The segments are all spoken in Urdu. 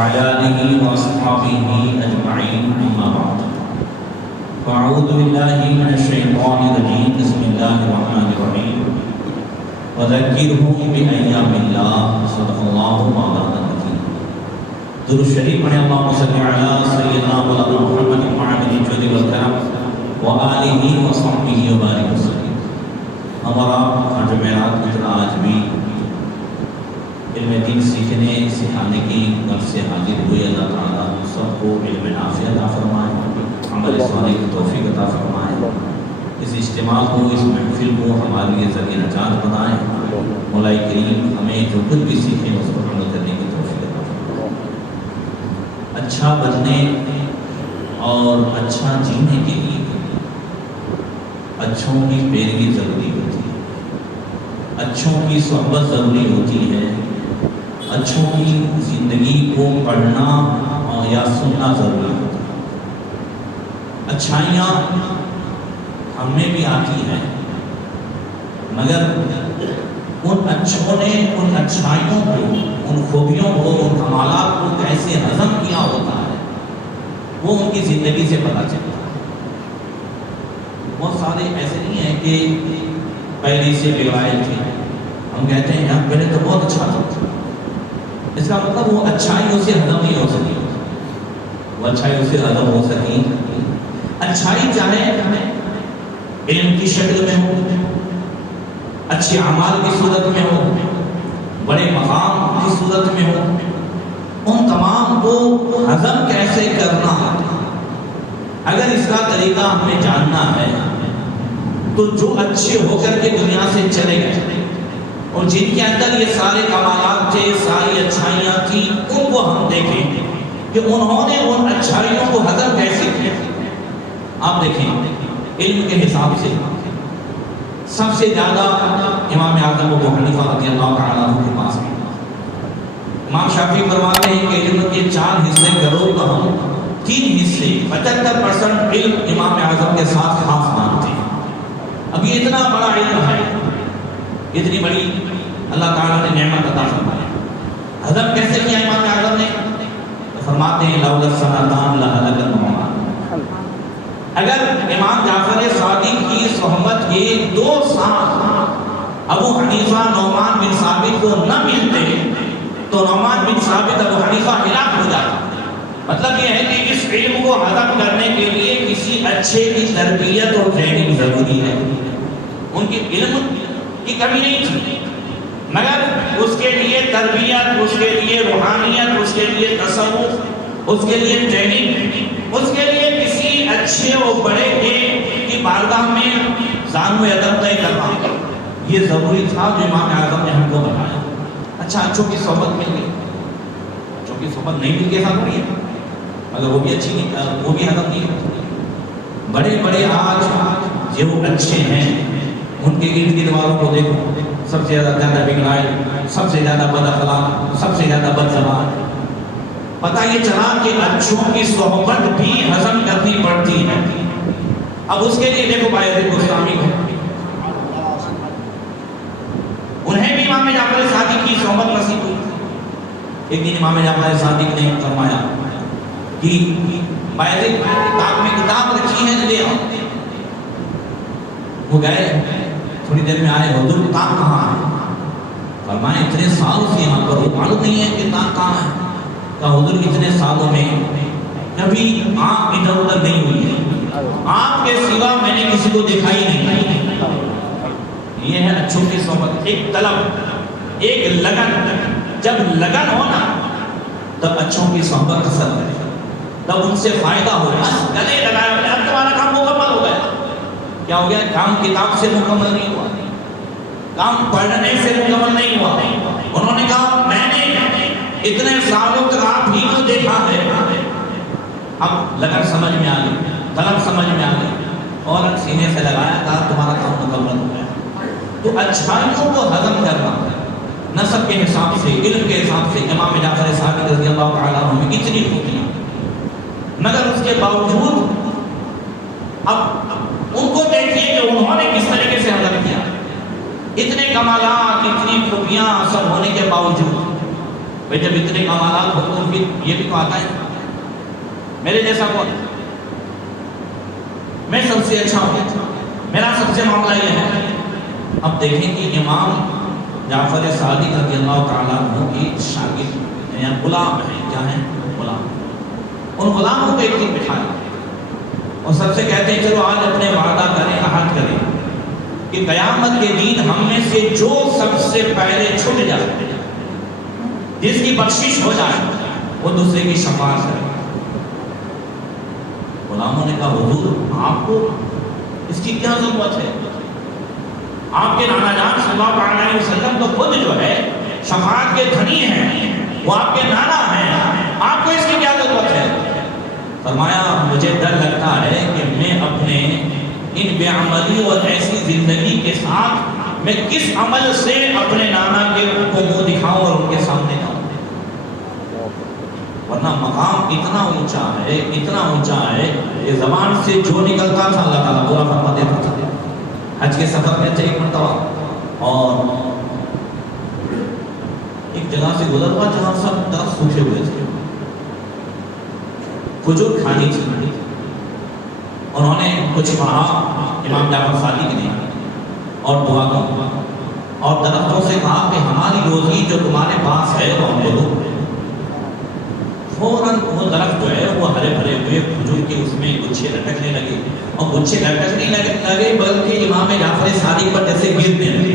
وعلى آله وأصحابه أجمعين أما بعد فأعوذ بالله من الشيطان الرجيم بسم الله الرحمن الرحيم وذكرهم بأيام الله صدق الله مولانا العظيم درود شریف پڑھیں اللهم صل على سيدنا مولانا محمد وعلى الجود والكرم وآلہ وصحبہ وبارک وسلم. ہمارا جمعرات کی طرح آج بھی علم دین سیکھنے سکھانے کی غرض سے حاضر ہوئے. اللہ تعالیٰ ہم سب کو علم نافع عطا فرمائے, عمل صالح کی توفیق عطا فرمائے. اس اجتماع کو, اس محفل کو ہمارے لیے ذریعہ نجات بنائے. مولا کریم ہمیں جو کچھ بھی سیکھیں اس کو عمل کرنے کی توفیق عطا فرمائے. اچھا بننے اور اچھا جینے کے لیے اچھوں کی پیروی ضروری ہوتی ہے, اچھوں کی صحبت ضروری ہوتی ہے, اچھوں کی زندگی کو پڑھنا یا سننا ضروری ہوتا ہے. اچھائیاں ہم میں بھی آتی ہیں, مگر ان اچھوں نے ان اچھائیوں کو, ان خوبیوں کو, ان کمالات کو کیسے ہضم کیا ہوتا ہے وہ ان کی زندگی سے پتہ چلتا ہے. بہت سارے ایسے نہیں ہیں کہ پہلے سے بگڑائے تھے, ہم کہتے ہیں یار پہلے تو بہت اچھا تھا, اس کا مطلب وہ اچھائیوں سے ہضم نہیں ہو سکی, وہ اچھائیوں سے ہضم ہو سکی. اچھائی چاہے علم کی شکل میں ہو, اچھے اعمال کی صورت میں ہو, بڑے مقام کی صورت میں ہو, ان تمام کو ہضم کیسے کرنا ہے, اگر اس کا طریقہ ہمیں جاننا ہے تو جو اچھے ہو کر کے دنیا سے چلے گئے اور جن کے اندر یہ سارے کمالات تھے, ساری اچھائیاں تھیں, ان کو ہم دیکھیں کہ انہوں نے ان اچھائیوں کو ہضم کیسے کیا. آپ دیکھیں علم کے حساب سے سب سے زیادہ امام اعظم ابو حنیفہ رضی اللہ تعالیٰ عنہ کے پاس ہیں. امام شافعی فرماتے ہیں کہ علم کے 4 حصے کرو تو ہم 3 حصے 75% علم امام اعظم کے ساتھ خاص مانتے ہیں. اب یہ اتنا بڑا علم ہے, اتنی بڑی اللہ تعالیٰ نے نعمت عطا فرمائی, ہضم کیسے کیا امام اعظم نے؟ فرماتے ہیں لولا السنتان لہلک الموت. اگر امام جعفر صادق کی صحبت کے 2 سال ابو حنیفہ نعمان بن ثابت کو نہ ملتے تو نعمان بن ثابت ابو حنیفہ ہلاک ہو جاتا. مطلب یہ ہے کہ اس علم کو ہضم کرنے کے لیے کسی اچھے کی تربیت اور ٹریننگ ضروری ہے. ان کی علم کی کمی نہیں تھی, مگر اس کے لیے تربیت, اس کے لیے روحانیت, اس کے لیے تصوف, اس کے لیے ٹریننگ, اس کے لیے کسی اچھے اور بڑے کی بارگاہ میں زانو ادب طے کرنا یہ ضروری تھا, جو امام اعظم نے ہم کو بتایا. اچھا اچھوں کی صحبت مل گئی, اچھوں کی صحبت نہیں مل گئی تھا ہے, مگر وہ بھی اچھی نہیں, وہ بھی ہضم نہیں ہوتی. بڑے بڑے آج جو اچھے ہیں ان کے ارد گرد والوں کو دیکھو, سب سے زیادہ بگڑائے, سب سے زیادہ بد اخلاق, سب سے زیادہ بد زبان. پتہ یہ چلا کہ اچھوں کی صحبت بھی ہضم کرنی پڑتی ہے. اب اس کے لیے دیکھو باعث گستاخی ہے, انہیں بھی امام جعفر صادق کی صحبت نصیب ہوئی. ایک دن امام جعفر صادق نے فرمایا کہ باعث کتاب میں کتاب رکھی ہے, لے آؤ. وہ گئے, تھوڑی دیر میں آئے, حضور کتاب کہاں ہے؟ فرمائے اتنے سال سے یہاں پر, معلوم نہیں ہے کہ کتاب کہاں ہے. کہا حضور اتنے سالوں میں کبھی آنکھ ادھر ادھر نہیں ہوئی ہے, آپ کے سوا میں نے کسی کو دیکھا ہی نہیں. یہ ہے اچھوں کی صحبت. ایک طلب, ایک لگن, جب لگن ہونا تب اچھوں کی صحبت اثر کرے, تب ان سے فائدہ ہو. بس گلے لگایا, اب تمہارا کام مکمل ہو گیا. کیا ہو گیا؟ کام کتاب سے مکمل نہیں ہوا, کام پڑھنے سے مکمل نہیں ہوا. انہوں نے کہا میں نے اتنے سالوں تک آپ ہی کو دیکھا ہے. اب لگن سمجھ میں آ گئی, طلب سمجھ میں آ گئی, اور سینے سے لگایا, کہا تمہارا کام مکمل ہو گیا. تو اچھائیوں کو ہضم کرنا نسب کے حساب سے, علم کے حساب سے امام جعفر صادق رضی اللہ تعالیٰ عنہ میں اتنی ہوتی ہے, مگر اس کے باوجود اب ان کو دیکھیے کہ انہوں نے کس طریقے سے ہضم کیا. اتنے کمالات, اتنی خوبیاں سب ہونے کے باوجود بھائی جب اتنے کمالات ہو تو پھر یہ بھی تو آتا ہے میرے جیسا کون، میں سب سے اچھا ہوں، میرا سب سے معاملہ یہ ہے۔ اب دیکھیں کہ امام جعفر صادق رضی اللہ تعالیٰ عنہ کی شاگرد یعنی غلام ہیں، کیا ہیں؟ غلام۔ ان غلاموں کو ایک دن بٹھایا اور سب سے کہتے ہیں چلو آج اپنے وعدہ کریں، عہد کریں کہ قیامت کے دن ہم میں سے جو سب سے پہلے چھٹ جائے، جس کی بخشش ہو جائے، وہ دوسرے کی شفاعت کرے۔ غلاموں نے کہا حضور آپ کو اس کی کیا ضرورت ہے؟ آپ کے نانا جان صلی اللہ علیہ وسلم تو خود جو ہے شفاعت کے دھنی ہیں، وہ آپ کے نانا ہیں، آپ کو اس کی کیا ضرورت ہے؟ فرمایا مجھے ڈر لگتا ہے کہ میں اپنے ان بے عملی اور ایسی زندگی کے ساتھ میں کس عمل سے اپنے نانا کے کو منہ دکھاؤں اور ان کے سامنے آؤں، ورنہ مقام اتنا اونچا ہے، اتنا اونچا ہے کہ زبان سے جو نکلتا تھا اللہ تعالیٰ پورا فرما دیتا تھا۔ حج کے سفر میں تھے ایک مرتبہ اور ایک جگہ سے گزر ہوا جہاں سب درخت سوکھے ہوئے تھے، کھجور کھانی تھی، انہوں نے کچھ کہا امام جعفر صادق نے اور دعا کی اور درختوں سے کہا کہ ہماری روزی جو تمہارے پاس ہے وہ ہم کو دو۔ فوراً وہ درخت جو ہے وہ ہرے بھرے ہوئے کھجور کے اس میں گچھے لٹکنے لگے اور گچھے لٹکنے لگے بلکہ امام جعفر صادق پر جیسے گرنے لگے،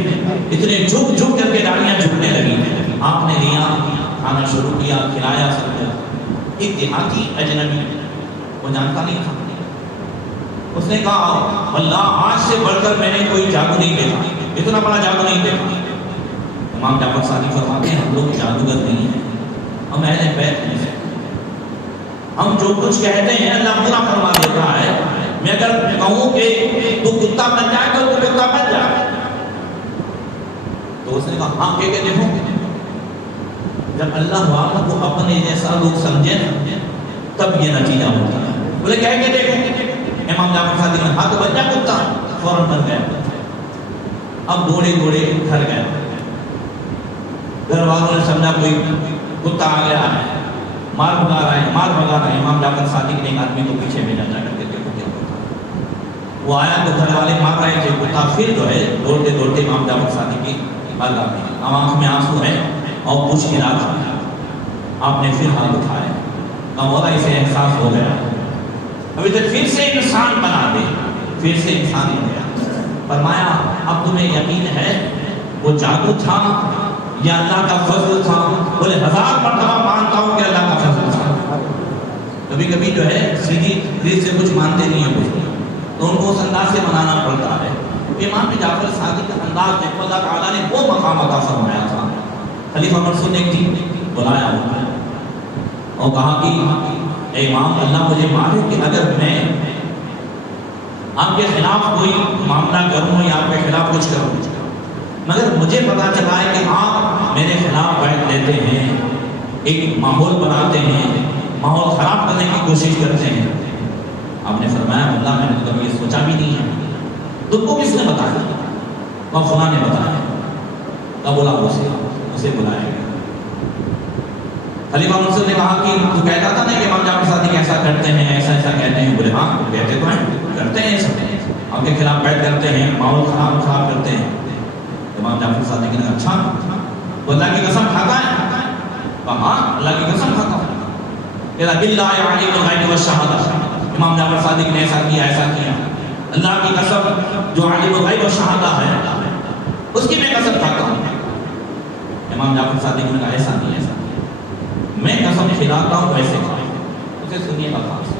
اتنے جھک جھک کر کے ڈالیاں جھکنے لگی۔ آپ نے لیا، کھانا شروع کیا، کھلایا سب کو۔ ایک دیہاتی اجنبی وہ جانتا نہیں تھا، اس نے کہا اللہ آج سے بڑھ کر میں نے کوئی جادو نہیں دیکھا، اتنا بڑا جادو نہیں دیکھا۔ امام جعفر صادق فرماتے ہیں ہم لوگ جادوگر نہیں ہیں، ہم اہل بیت میں سے، ہم جو کچھ کہتے ہیں اللہ پورا فرما دیتا ہے۔ میں اگر کہوں کہ تو کتا بن جائے گا تو کتا بن جائے، تو اس نے کہا ہاں کہہ کے دیکھو۔ جب اللہ والا کو اپنے جیسا لوگ سمجھے نا تب یہ نتیجہ ہوتا ہے۔ بولے کہہ کے دیکھو، امام جعفر صادق نے ہاں تو بن جائے کتا، فوراً بن گیا۔ اب دوڑے دوڑے گھر گئے، گھر والوں نے سمجھا کوئی کتا آ گیا ہے، مار بھگا رہا ہے، مار بھگا رہا ہے۔ امام جعفر صادق نے ایک آدمی کو پیچھے بھیجا جا کر کے دیکھو کیا ہوتا ہے۔ وہ آیا تو گھر والے مار رہے تھے، کتا پھر جو ہے دوڑتے دوڑتے امام جعفر صادق کی بارگاہ میں، آنکھ میں آنسو ہے اور پوچھ کے رات ہے۔ آپ نے پھر ہاتھ اٹھایا، کہا مولا اسے احساس ہو گیا، ابھی تک پھر سے انسان بنا دے، پھر سے انسان ہو گیا۔ فرمایا اب تمہیں یقین ہے وہ جادو تھا یا اللہ کا فضل تھا؟ بولے 1000 مرتبہ مانتا ہوں کہ اللہ کا فضل تھا۔ کبھی کبھی جو ہے سیدھی دل سے کچھ مانتے نہیں ہیں تو ان کو اس انداز سے منانا پڑتا ہے۔ امام جعفر صادق کا انداز دیکھو، اللہ تعالیٰ نے وہ مقام عطا فرمایا تھا۔ خلیفہ مرثود نے ایک دن بلایا اور کہا کہ اے امام اللہ مجھے معلوم ہے کہ اگر میں آپ کے خلاف کوئی معاملہ کروں یا آپ کے خلاف کچھ کروں، مگر مجھے پتا چلا ہے کہ آپ میرے خلاف بیٹھ لیتے ہیں، ایک ماحول بناتے ہیں، ماحول خراب کرنے کی کوشش کرتے ہیں۔ آپ نے فرمایا اللہ میں نے تو کبھی یہ سوچا بھی نہیں ہے، تم کو کس نے بتایا؟ وہ فلاں نے بتایا۔ کب بولا اسے بلایا گیا۔ خلیفہ منصور نے کہا کہ تو کہتا تھا نا کہ امام جعفر صادق ایسا کرتے ہیں، ایسا ایسا کہتے ہیں۔ بولے ہاں کہتے تو ہیں، کرتے ہیں، سب آپ کے خلاف بیٹھ کرتے ہیں، ماحول خراب کرتے ہیں۔ امام جعفر صادق نے کہا اچھا تو اللہ کی قسم کھاتا ہے؟ ہاں اللہ کی قسم کھاتا ہوں۔ باللہ عالم الغیب والشہادہ، امام جعفر صادق نے ایسا کیا، ایسا کیا، اللہ کی قسم جو عالم الغیب والشہادہ ہے اس کی میں قسم کھاتا ہوں۔ امام جعفر صادق نے کہا ایسا نہیں، ایسا نہیں، میں قسم کھلاتا ہوں ویسے کھاؤ۔ اسے سنیے گا خاص،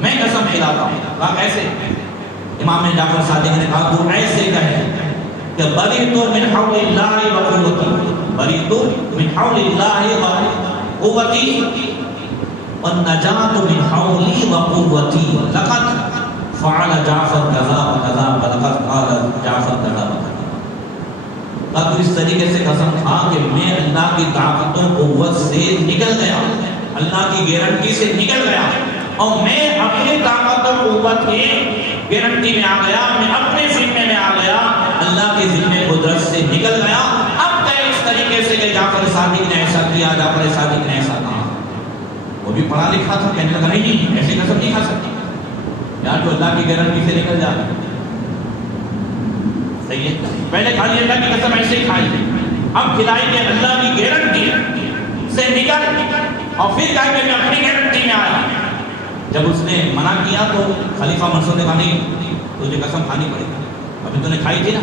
میں قسم کھلاتا ہوں۔ کہا کیسے؟ امام جعفر صادق نے کہا تو ایسے کہے کہ بریت من حول اللہ و قوتی، بریت من حول اللہ و قوتی والنجات من حولی و قوتی، لقد فعل جعفر کذا و کذا ولقد قال جعفر کذا و کذا۔ تو اس طریقے سے قسم کھا کہ میں اللہ کی طاقت و قوت سے نکل گیا، اللہ کی گارنٹی سے نکل گیا، اور میں اپنی طاقت و قوت کی گارنٹی میں آ گیا، میں اپنے ذمے میں آ گیا، اللہ کے ذمے قدرت سے نکل گیا۔ اب کہ اس طریقے سے کہ کہ جعفر صادق نے ایسا کیا، جعفر صادق نے ایسا کہا. وہ بھی پڑھا لکھا تھا، کہنے لگا نہیں ایسے قسم نہیں کھا سکتی یار جو اللہ کی گارنٹی سے نکل جائے. صحیح ہے، پہلے کھا لی اللہ کی قسم ایسے ہی کھائی، اب کھلائی کہ اللہ کی گارنٹی سے نکل، اور پھر کہا کہ میں اپنی گارنٹی میں آیا. جب اس نے منع کیا تو خلیفہ منصور نے کہا نہیں تجھے قسم کھانی پڑے گی، ابھی تو نے کھائی تھی نا.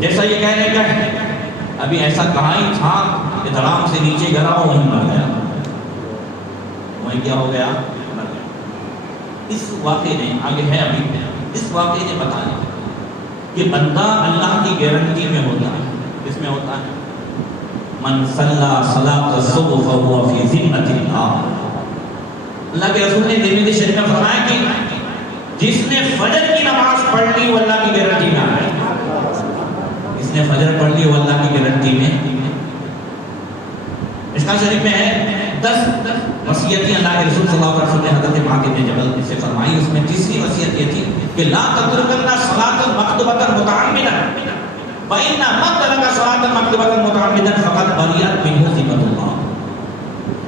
جیسا یہ کہنے لگا ابھی ایسا کہا ہی تھا کہ دھڑام سے نیچے گرا اور وہیں مر گیا. وہیں کیا ہو گیا؟ مر گیا. اس واقعے نے آگے ہے ابھی اس واقعے نے بتایا کہ بندہ اللہ کی گارنٹی میں ہوتا ہے. کس میں ہوتا ہے؟ من صلی صلاۃ الصبح فهو فی ذمۃ اللہ. اللہ کے رسول نے ترمذی شریف میں فرمایا کہ جس نے فجر کی نماز پڑھ لی وہ اللہ کی گارنٹی میں آ گیا. جس نے فجر پڑھ لی وہ اللہ کی گارنٹی میں. مشکوٰۃ شریف میں ہے 10 وصیتیں اللہ کے رسول صلی اللہ علیہ وسلم نے حضرت معاذ بن جبل سے فرمائی. اس میں تیسری وصیت یہ تھی کہ لا تترکن صلاۃ مکتوبۃ متعمدا فإن من ترک صلاۃ مکتوبۃ متعمدا فقد بریت منہ ذمۃ اللہ.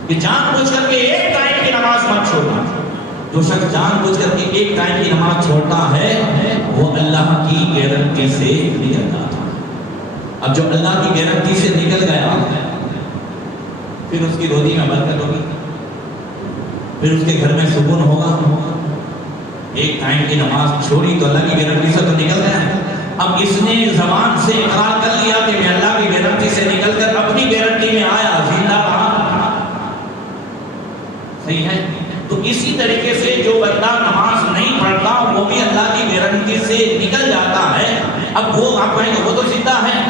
کہ جان بوجھ کر کے ایک ٹائم کی نماز مت چھوڑنا. جو شخص جان بوجھ کر کے ایک ٹائم کی نماز چھوڑتا ہے وہ اللہ کی گارنٹی سے نکل جاتا ہے. اب جو اللہ کی گارنٹی سے نکل گیا پھر اس کی روزی میں برکت ہوگی، پھر اس کے گھر میں سکون ہوگا. ایک ٹائم کی نماز چھوڑی تو اللہ کی گارنٹی سے تو نکل گیا. اب اس نے زبان سے اقرار کر لیا کہ میں اللہ کی گارنٹی سے نکل کر اپنی گارنٹی میں آیا، زندہ رہا. صحیح ہے. تو اسی طریقے سے جو بندہ نماز نہیں پڑھتا وہ بھی اللہ کی گارنٹی سے نکل جاتا ہے. اب وہ آپ کہیں گے وہ تو زندہ ہے،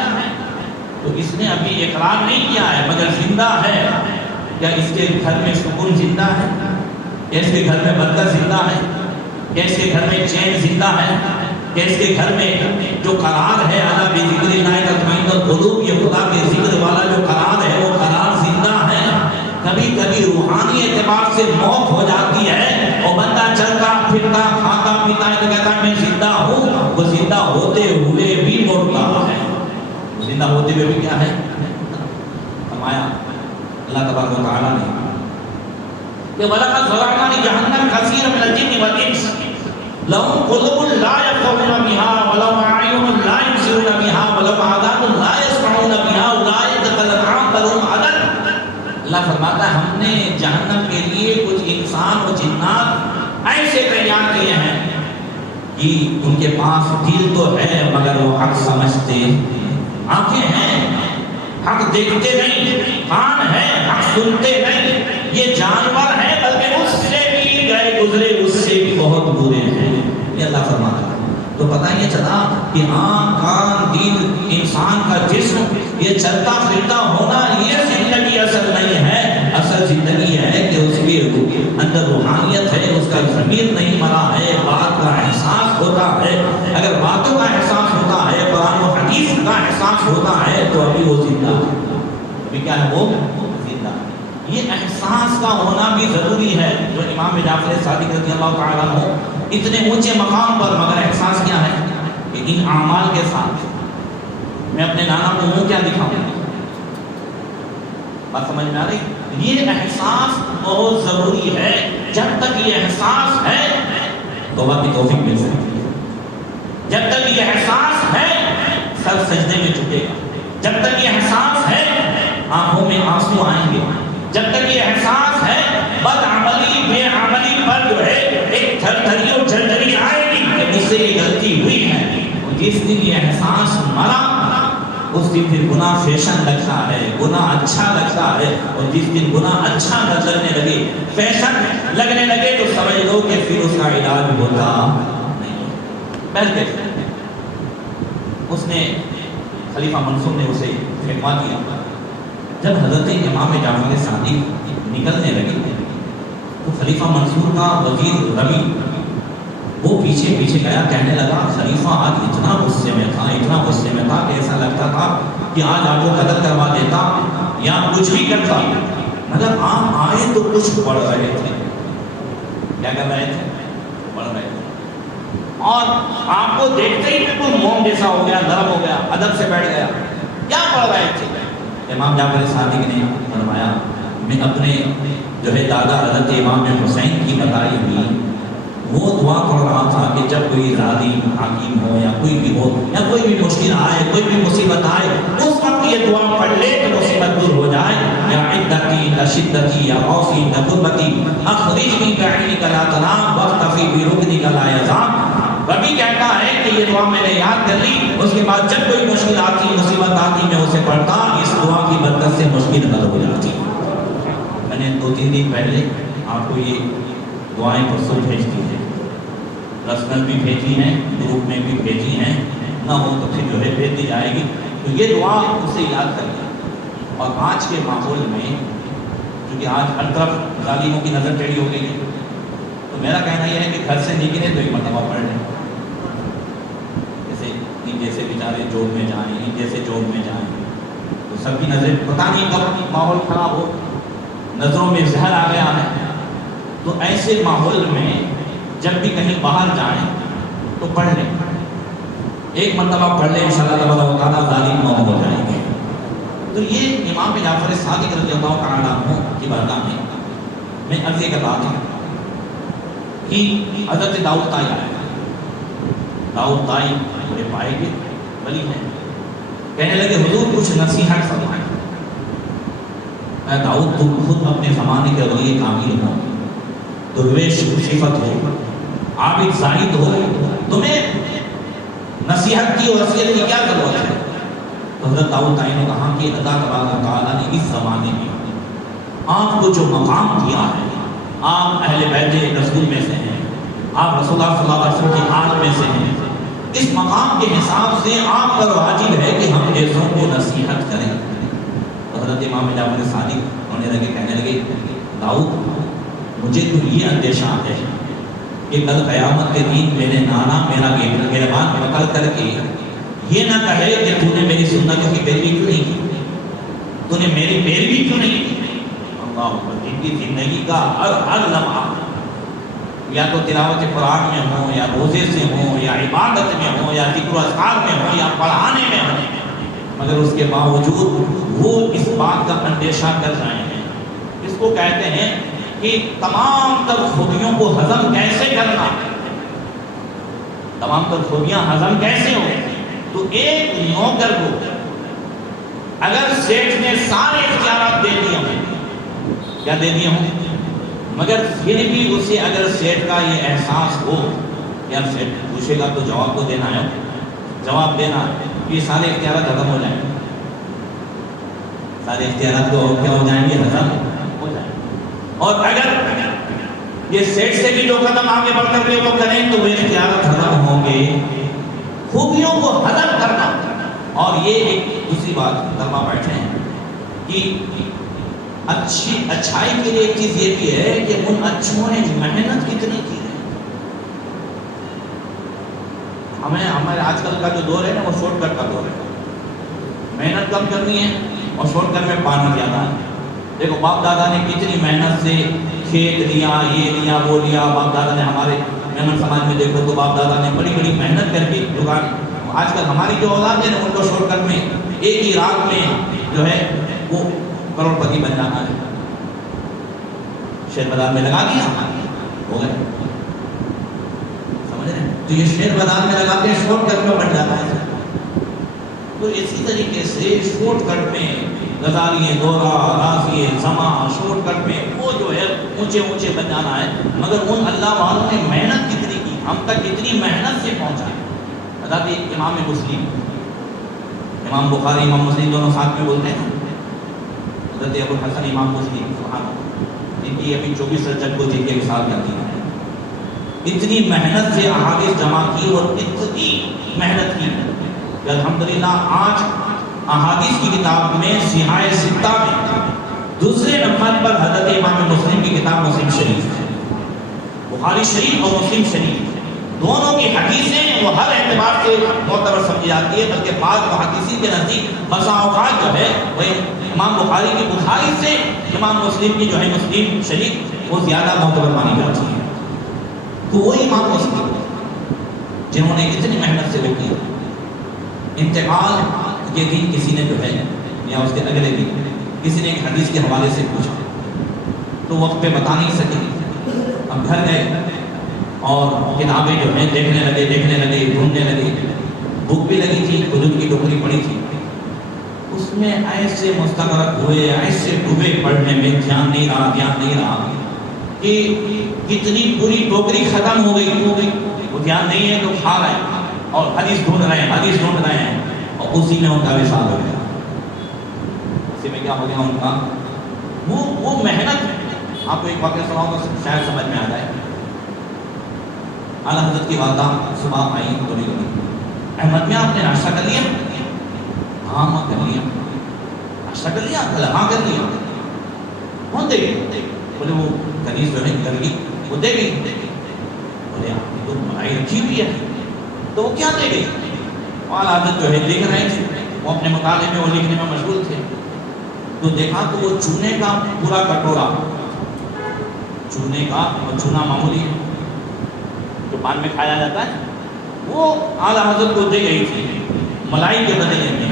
تو اس نے ابھی اقرار نہیں کیا ہے مگر زندہ ہے. کیا اس کے گھر میں سکون زندہ ہے؟ کیا اس کے گھر میں برکت زندہ ہے؟ کیا اس کے گھر میں چین زندہ ہے؟ کیا اس کے گھر میں جو قرار ہے اعلیٰ بذکر اللہ تطمئن القلوب، یہ خدا کے ذکر والا جو قرار ہے وہ قرار زندہ ہے؟ کبھی کبھی روحانی اعتبار سے موت ہو جاتی ہے اور بندہ چلتا پھرتا کھاتا پیتا ہے تو کہتا ہے میں زندہ ہوں. وہ زندہ ہوتے ہوئے بھی مرتا ہے. زندہ ہوتے ہوئے بھی کیا ہے؟ فرمایا اللہ تبارک و تعالیٰ نے کہ وَلَقَدْ ذَرَأْنَا لِجَهَنَّمَ كَثِيرًا مِنَ الْجِنِّ وَالْإِنسِ لَهُمْ قُلُوبٌ لَا يَفْقَهُونَ بِهَا وَلَهُمْ أَعْيُنٌ لَا يُبْصِرُونَ بِهَا وَلَهُمْ آذَانٌ لَا يَسْمَعُونَ بِهَا أُولَٰئِكَ كَالْأَنْعَامِ بَلْ هُمْ أَضَلُّ. اللہ فرماتا ہے ہم نے جہنم کے لیے کچھ انسان و جنات ایسے تیار کیے ہیں کہ ان کے پاس دل تو ہے مگر وہ حق سمجھتے، آنکھیں ہیں حق دیکھتے نہیں، کان ہے حق سنتے نہیں. یہ جانور ہے بلکہ اس سے بھی گئے گزرے اس سے بھی بہت برے ہیں. یہ اللہ فرماتا ہے. تو پتہ یہ چلا کہ آنکھ کان دل انسان کا جسم یہ چلتا پھرتا ہونا یہ زندگی اصل نہیں ہے. اصل زندگی ہے کہ اس کے اندر روحانیت ہے، اس کا ضمیر نہیں مرا ہے، بات کا احساس ہوتا ہے. اگر باتوں کا احساس ہوتا ہے، قرآن و حدیث کا احساس ہوتا ہے تو ابھی وہ زندہ ہے. ابھی کیا ہے؟ وہ زندہ. یہ احساس کا ہونا بھی ضروری ہے. جو امام جعفر صادق رضی اللہ تعالیٰ عنہ اتنے اونچے مقام پر، مگر احساس کیا ہے کہ ان اعمال کے ساتھ میں اپنے نانا کو منہ کیا دکھاؤں؟ بات سمجھ میں آ رہی؟ یہ احساس بہت ضروری ہے. جب تک یہ احساس ہے توبہ کی توفیق مل سکتی ہے. جب تک یہ احساس ہے سر سجدے میں جھکے گا. جب تک یہ احساس ہے آنکھوں میں آنسو آئیں گے. جب تک یہ احساس ہے بد عملی بے عملی پر جو ہے ایک تھر تھری اور جھرجھری آئے گی کہ مجھ سے یہ غلطی ہوئی ہے. اور جس دن یہ احساس مرا اس دن پھر گناہ فیشن لگتا ہے، گناہ اچھا لگتا ہے. اور جس دن گناہ اچھا لگنے لگے، فیشن لگنے لگے تو سمجھ لو کہ پھر اس کا علاج ہوتا نہیں. بلکہ اس نے خلیفہ منصور نے اسے پھینکوا دیا. جب حضرت امام جعفر صادق نکلنے لگے تو خلیفہ منصور کا وزیر ربی وہ پیچھے پیچھے گیا، کہنے لگا خلیفہ آج اتنا غصے میں تھا، اتنا غصے میں تھا کہ ایسا لگتا تھا کہ آج آپ کو قتل کروا دیتا یا کچھ بھی کرتا. مگر آپ آئے تو کچھ پڑھ رہے تھے. کیا کر رہے تھے؟ پڑھ رہے تھے. اور آپ کو دیکھتے ہی بالکل موم جیسا ہو گیا، نرم ہو گیا، ادب سے بیٹھ گیا. کیا پڑھ رہے تھے؟ امام جعفر صادق نے فرمایا میں اپنے جو ہے دادا حضرت امام حسین کی بتائی ہوئی وہ دعا پڑھ رہا تھا کہ جب کوئی ظالم حاکم ہو یا کوئی بھی ہو یا کوئی بھی مشکل آئے کوئی بھی مصیبت آئے اس وقت یہ دعا پڑھ لے کہ مصیبت دور ہو جائے. یا عدتی یا شدتی یا غوثی یا قربتی اخرجنی بعینک لا تنام واختفی برکنک لا یزام. ربی کہتا ہے کہ یہ دعا میں نے یاد کر لی, اس کے بعد جب کوئی مشکل آتی مصیبت آتی میں اسے پڑھتا, اس دعا کی برکت سے مشکل حل ہو جاتی. میں نے 2-3 دن پہلے آپ کو یہ دعائیں پرسوں بھیج دی ہیں, پرسنل بھی بھیجی ہیں, گروپ میں بھی بھیجی ہیں, نہ ہو تو پھر جو ہے بھیج دی جائے گی. تو یہ دعا اسے یاد کر لیا. اور آج کے ماحول میں کیونکہ آج ہر طرف ظالموں کی نظر ٹیڑھی ہو گئی ہے, تو میرا کہنا یہ ہے کہ گھر سے نکلے تو ایک مرتبہ پڑھ لیں. جیسے بیچارے جاب میں جائیں, جیسے جاب میں جائیں تو سب کی نظر پتہ نہیں کب ماحول خراب ہو, نظروں میں زہر آ گیا ہے. تو ایسے ماحول میں جب بھی کہیں باہر جائیں تو پڑھ لیں, ایک مرتبہ پڑھ لیں, انشاءاللہ تبارک و تعالیٰ ظالم نہ ہو جائیں گے. تو یہ امام جعفر صادق رضی اللہ تعالیٰ عنہ کی بارگاہ میں عرض یہ کر رہا تھا کہ حضرت داؤد طائی آئے. داؤد طائی بڑے پائے گے ولی ہیں, کہنے لگے حضور کچھ نصیحت فرمائیں. اے داؤد تم خود اپنے زمانے کے ولی کامل ہو, درویش صفت ہو, عابد زاہد ہو, تمہیں نصیحت کی اور وصیت کی کیا ضرورت ہے؟ تو حضرت داؤد طائی نے کہا کہ اللہ تبارک و تعالیٰ نے اس زمانے میں آپ کو جو مقام دیا ہے, آپ اہل بیت رسول میں سے ہیں, آپ رسول اللہ صلی اللہ علیہ وسلم کی آل میں سے ہیں, اس مقام کے حساب سے آپ پر واجب ہے کہ ہم جیسوں کو نصیحت کریں. تو حضرت امام جعفر صادق ہونے لگے, کہنے لگے داؤد مجھے تو یہ اندیشہ ہے کہ کل قیامت کے دن میرے نانا میرا مہربان پکڑ کر کے یہ نہ کہے کہ تو نے میری سنتوں کی پیروی کیوں نہیں کی, تو نے میری پیروی کیوں نہیں کی. اللہ ان کی زندگی کا ہر لمحہ یا تو تلاوت قرآن میں ہو, یا روزے سے ہو, یا عبادت میں ہو, یا ذکر و اذکار میں ہو, یا پڑھانے میں ہو, مگر اس کے باوجود وہ اس بات کا اندیشہ کر رہے ہیں. اس کو کہتے ہیں کہ تمام تر خوبیوں کو ہضم کیسے کرنا, تمام تر خوبیاں ہضم کیسے ہو. تو ایک نوکر کو اگر سیٹھ نے سارے اختیارات دے دیے ہوں, کیا دے دیے ہوں, مگر پھر بھی اسے اگر سیٹھ کا یہ احساس ہو یا سیٹھ پوچھے گا تو جواب کو دینا ہے, جواب دینا یہ سارے اختیارات ختم ہو جائیں گے, سارے اختیارات کو کیا ہو جائیں گے, ختم ہو جائیں گے. اور اگر یہ سیٹھ سے بھی جو قدم آگے بڑھ کر کے وہ کریں تو وہ اختیارات ختم ہوں گے. خوبیوں کو ہضم کرنا. اور یہ ایک دوسری بات کرما بیٹھے ہیں کہ اچھائی کے لیے ایک چیز یہ بھی ہے کہ ان اچھوں نے محنت کتنی کی ہے. ہمارے آج کل کا جو دور ہے نا وہ شارٹ کٹ کا دور ہے, محنت کم کرنی ہے اور شارٹ کٹ میں پانا زیادہ ہے. دیکھو باپ دادا نے کتنی محنت سے کھیت لیا, یہ لیا, وہ لیا. باپ دادا نے ہمارے محنت سماج میں دیکھو تو باپ دادا نے بڑی بڑی محنت کر کے دکان. آج کل ہماری جو اولاد ہے نا ان کو شارٹ کٹ میں ایک ہی رات میں جو ہے وہ کروڑ پتی بن جانا ہے, شیئر بازار میں لگا دیا ہو گئے, سمجھ رہے ہیں. تو یہ شیئر بازار میں لگاتے ہیں, شارٹ کٹ میں بن جاتا ہے. تو اسی طریقے سے شارٹ کٹ میں غزالیے دورہ رازیے زماں شارٹ کٹ میں وہ جو ہے اونچے اونچے بن جانا ہے. مگر ان اللہ والوں نے محنت کتنی کی, ہم تک کتنی محنت سے پہنچا. حضرت امام مسلم, امام بخاری امام مسلم دونوں ساتھ میں بولتے ہیں. حضرت ابو الحسن امام مسلم سبحان اللہ, جن کی ابھی 24 رجب کو جن کے وصال کا دن ہے, اتنی محنت سے احادیث جمع کی اور اتنی محنت کی کہ الحمدللہ آج احادیث کی کتاب میں صحاح ستہ میں دوسرے نمبر پر حضرت امام مسلم کی کتاب مسلم شریف ہے. بخاری شریف اور مسلم شریف دونوں کی حدیثیں وہ ہر اعتبار سے معتبر سمجھی جاتی ہے, بلکہ بعض محدثین کے نزدیک بسا اوقات جو ہے وہ امام بخاری کی بخاری سے امام مسلم کی جو ہے مسلم شریف وہ زیادہ معتبر مانی جاتی ہے. تو وہ امام مسلم جنہوں نے اتنی محنت سے وہ کیا. انتقال کے دن کسی نے جو ہے یا اس کے اگلے دن کسی نے ایک حدیث کے حوالے سے پوچھا تو وقت پہ بتا نہیں سکے. ہم گھر گئے اور کتابیں جو ہیں دیکھنے لگے ڈھونڈنے لگے. بک بھی لگی تھی، حدود کی ٹوکری پڑی تھی، اس میں ایسے مستغرق ہوئے، ایسے ڈوبے پڑھنے میں، دھیان نہیں رہا کہ کتنی پوری ٹوکری ختم ہو گئی. وہ دھیان نہیں ہے تو کھا رہے ہیں اور حدیث ڈھونڈ رہے ہیں اور اسی میں ان کا وصال ہو گیا. اسی میں کیا ہو گیا ان کا وہ محنت. آپ کو ایک واقعہ سناؤں گا شاید سمجھ میں آ جائے. اعلیٰ حضرت کی والدہ صبح آئی بولی احمد میں آپ نے ناشتہ کر لیا؟ ہاں کر لیا. ناشتہ کر لیا؟ ہاں کر لیا. کون دے گئی؟ بولے وہ کنیز جو ہے کر گئی، وہ دے گئی. بولے آپ نے تو ملائی رکھی ہوئی ہے تو وہ کیا دے گئی؟ اعلیٰ حضرت جو ہے لکھ رہے تھے، وہ اپنے مطالعے میں وہ لکھنے میں مشغول تھے. تو دیکھا تو وہ چونے کا پورا کٹورا، چونے کا، اور چونا معمولی ہے جو پان میں کھایا جاتا ہے، وہ اعلیٰ حضرت کو دے گئی تھی ملائی کے بدلے میں.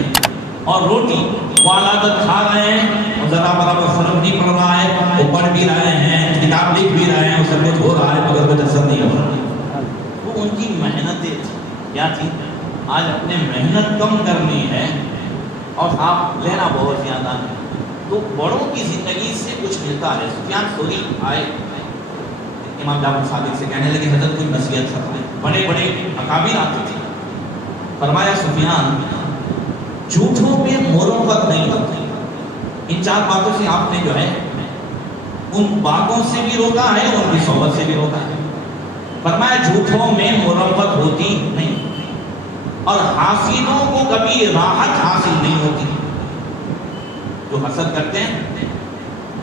اور روٹی وہ اعلیٰ حضرت کھا رہے ہیں اور ذرا برابر فرق نہیں پڑ رہا ہے، وہ پڑھ بھی رہے ہیں، کتاب لکھ بھی رہے ہیں، سب کچھ ہو رہا ہے مگر کوئی اثر نہیں ہو رہا. وہ ان کی محنتیں کیا تھی. آج اپنے محنت کم کرنی ہے اور آپ لینا بہت زیادہ ہے. تو بڑوں کی زندگی سے کچھ ملتا ہے. سفیان ثوری آئے امام جعفر صادق سے کہنے لگے حضرت کوئی نصیحت فرمائیں. بڑے بڑے اکابر آتے تھے. فرمایا سفیان جھوٹوں پہ مروت نہیں ہوتی. ان 4 باتوں سے آپ نے جو ہے ان باتوں سے بھی روکا ہے، ان کی صحبت سے بھی روکا ہے. فرمایا جھوٹوں میں مروت ہوتی نہیں اور حاسدوں کو کبھی راحت حاصل نہیں ہوتی. جو حسد کرتے ہیں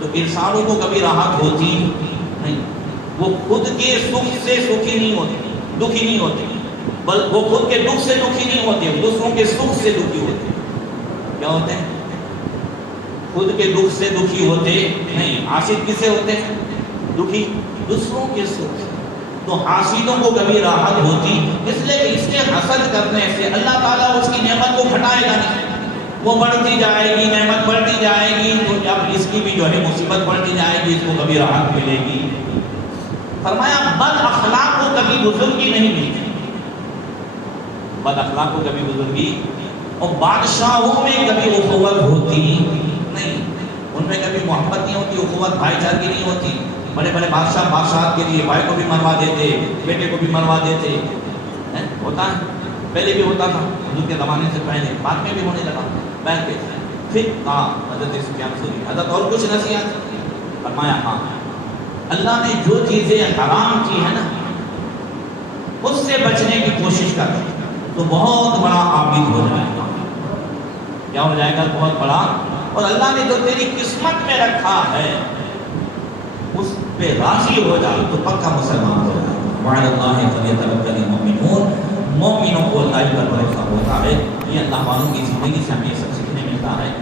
تو ارسالوں کو کبھی راحت ہوتی نہیں. وہ خود کے سکھ سے سکھی نہیں ہوتے، وہ خود کے دکھ سے دکھی نہیں ہوتے، دوسروں کے سکھ سے دکھی ہوتے. کیا ہوتے ہیں؟ خود کے دکھ سے دکھی ہوتے نہیں. حاسد کس سے ہوتے ہیں؟ دکھی دوسروں کے سکھ سے. تو حاسدوں کو کبھی راحت ہوتی، اس لیے کہ اس کے حسد کرنے سے اللہ تعالیٰ اس کی نعمت کو گھٹائے گا نہیں. وہ بڑھتی جائے گی، نعمت بڑھتی جائے گی، تو اب اس کی بھی جو ہے مصیبت بڑھتی جائے گی، اس کو کبھی راحت ملے گی. فرمایا بد اخلاق کو کبھی بزرگی نہیں ملتی. بد اخلاق کو کبھی بزرگی، اور بادشاہوں میں کبھی اخوت ہوتی نہیں. ان میں کبھی محبت نہیں ہوتی، اخوت بھائی چارگی نہیں ہوتی. بڑے بڑے بادشاہ کے لیے بھائی کو بھی مروا دیتے، بیٹے کو بھی مروا دیتے. ہوتا ہے، پہلے بھی ہوتا تھا حضور کے زمانے سے پہلے، بعد میں بھی ہونے لگا. بیٹھ کے پھر حضرت سفیان ثوری حضرت اور کچھ نصیحت. فرمایا ہاں اللہ نے جو چیزیں حرام کی ہے نا اس سے بچنے کی کوشش کر تو بہت بڑا عابد ہو جائے گا. کیا ہو جائے گا؟ بہت بڑا. اور اللہ نے جو تیری قسمت میں رکھا ہے اس پہ راضی ہو جائے تو پکا مسلمان ہو جائے. وعلی اللہ فلیتوکل المؤمنون. مومنوں کو اللہ پر بھروسہ ہوتا ہے. یہ اللہ والوں کی زندگی سے ہمیں یہ سب سیکھنے ملتا ہے.